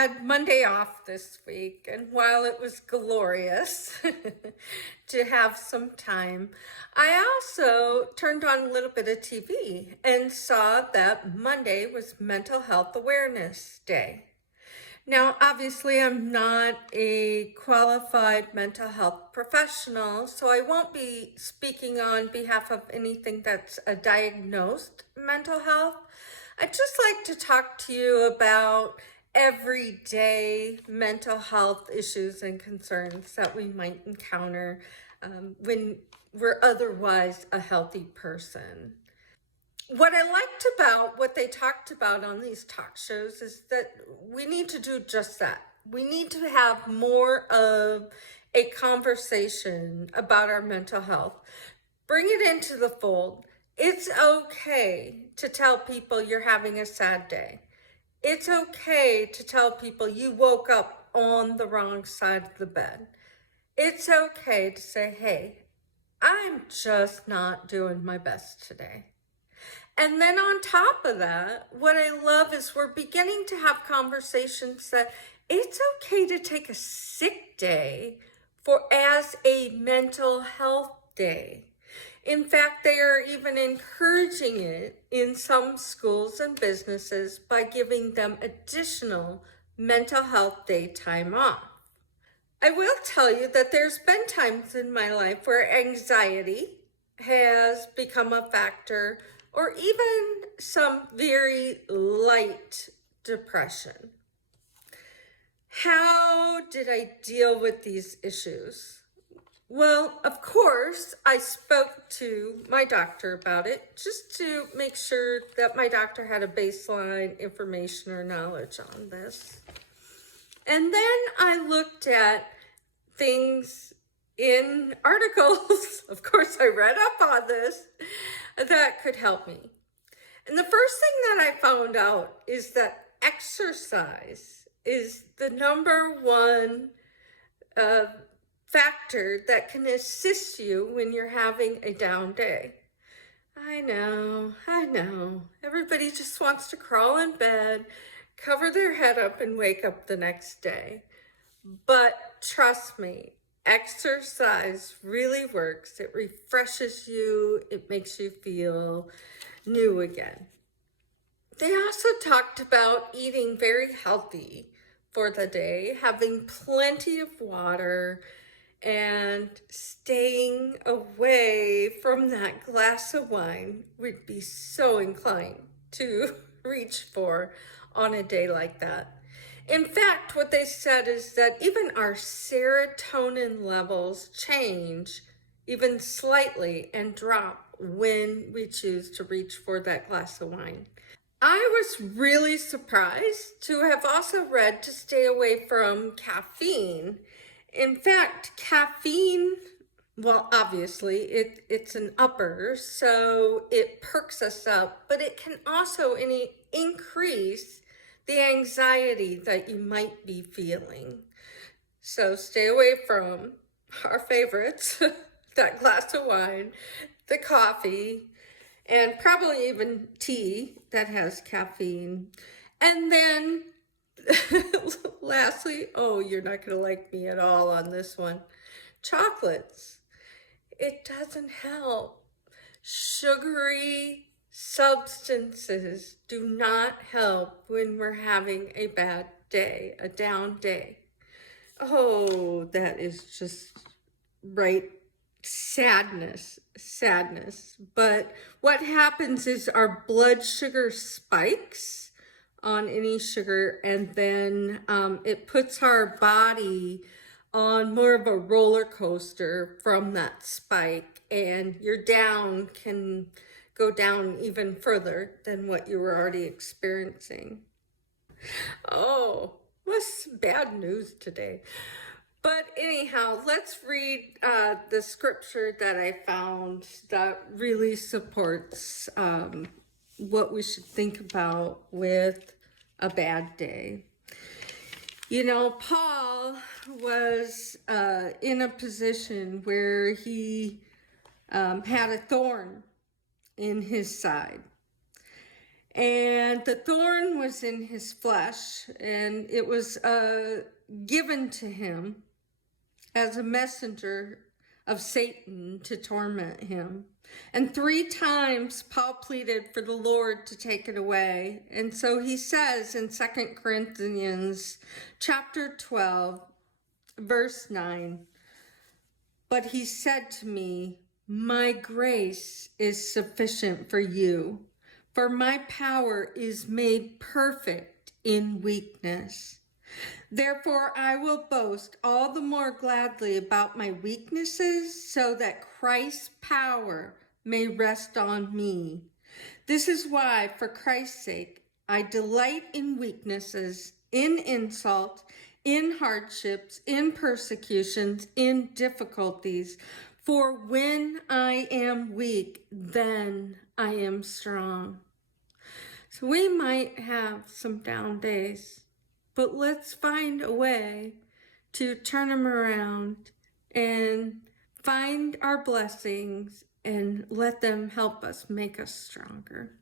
had Monday off this week, and while it was glorious to have some time, I also turned on a little bit of TV and saw that Monday was Mental Health Awareness Day. Now, obviously, I'm not a qualified mental health professional, so I won't be speaking on behalf of anything that's a diagnosed mental health. I'd just like to talk to you about everyday mental health issues and concerns that we might encounter when we're otherwise a healthy person. What I liked about what they talked about on these talk shows is that we need to do just that. We need to have more of a conversation about our mental health. Bring it into the fold. It's okay to tell people you're having a sad day. It's okay to tell people you woke up on the wrong side of the bed. It's okay to say, hey, I'm just not doing my best today. And then on top of that, what I love is we're beginning to have conversations that it's okay to take a sick day as a mental health day. In fact, they are even encouraging it in some schools and businesses by giving them additional mental health day time off. I will tell you that there's been times in my life where anxiety has become a factor, or even some very light depression. How did I deal with these issues? Well, of course, I spoke to my doctor about it just to make sure that my doctor had a baseline information or knowledge on this. And then I looked at things in articles, of course I read up on this, that could help me. And the first thing that I found out is that exercise is the number one factor that can assist you when you're having a down day. I know. Everybody just wants to crawl in bed, cover their head up, and wake up the next day. But trust me, exercise really works. It refreshes you. It makes you feel new again. They also talked about eating very healthy for the day, having plenty of water, and staying away from that glass of wine we'd be so inclined to reach for on a day like that. In fact, what they said is that even our serotonin levels change even slightly and drop when we choose to reach for that glass of wine. I was really surprised to have also read to stay away from caffeine. In fact, caffeine, well, obviously it's an upper, so it perks us up, but it can also increase the anxiety that you might be feeling. So stay away from our favorites, that glass of wine, the coffee, and probably even tea that has caffeine. And then lastly, oh, you're not going to like me at all on this one, chocolates. It doesn't help. Sugary substances do not help when we're having a bad day, a down day. Oh, that is just right. Sadness. But what happens is our blood sugar spikes on any sugar, and then it puts our body on more of a roller coaster from that spike, and your down can go down even further than what you were already experiencing. Oh, what's bad news today? But anyhow, let's read the scripture that I found that really supports what we should think about with a bad day. You know, Paul was in a position where he had a thorn in his side. And the thorn was in his flesh, and it was given to him as a messenger of Satan to torment him. And 3 times Paul pleaded for the Lord to take it away. And so he says in 2 Corinthians chapter 12, verse 9, "But he said to me, my grace is sufficient for you, for my power is made perfect in weakness. Therefore, I will boast all the more gladly about my weaknesses, so that Christ's power may rest on me. This is why, for Christ's sake, I delight in weaknesses, in insult, in hardships, in persecutions, in difficulties. For when I am weak, then I am strong." So we might have some down days, but let's find a way to turn them around and find our blessings and let them help us make us stronger.